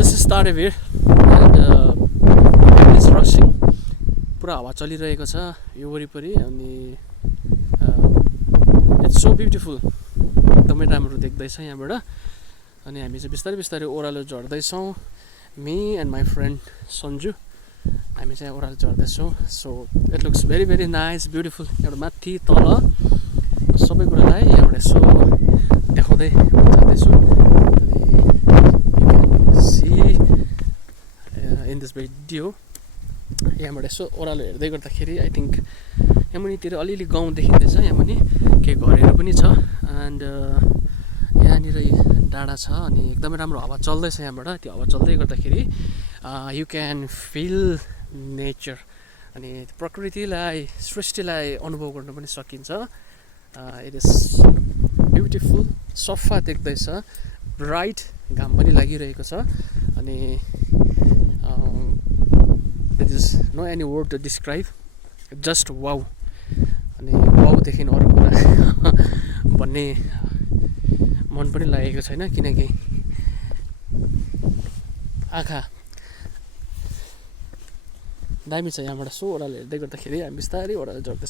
This is Tarey Bhir and wind is rushing. पुरा हावा चलिरहेको छ यो वरिपरि अनि इट्स सो ब्युटिफुल. एकदमै राम्रो देख्दैछ यहाँबाट. अनि हामी चाहिँ बिस्तारै बिस्तारै ओह्रालो झर्दैछौँ. Me and my friend Sanju हामी चाहिँ ओह्रालो झर्दैछौँ. So it looks very very nice beautiful. एउटा माथि तल सबै कुरालाई यहाँबाट यसो देखाउँदै जाँदैछु. इन दिस भिडियो यहाँबाट यसो ओह्रालो हेर्दै गर्दाखेरि आई थिङ्क यहाँ मुनितिर अलिअलि गाउँ देखिँदैछ. यहाँ मुनि केही घरहरू पनि छ एन्ड यहाँनिर डाँडा छ अनि एकदमै राम्रो हावा चल्दैछ यहाँबाट. त्यो हावा चल्दै गर्दाखेरि यु क्यान फिल नेचर अनि प्रकृतिलाई सृष्टिलाई अनुभव गर्नु पनि सकिन्छ. It is beautiful. सफा देख्दैछ. ब्राइट घाम पनि लागिरहेको छ अनि there is no any word to describe, just wow. अनि वाउदेखि अरू कुरा भन्ने मन पनि लागेको छैन किनकि आँखा दामी छ यहाँबाट. सो ओह्रालो हेर्दै गर्दाखेरि हामी बिस्तारै ओह्रालो झर्दैछौँ.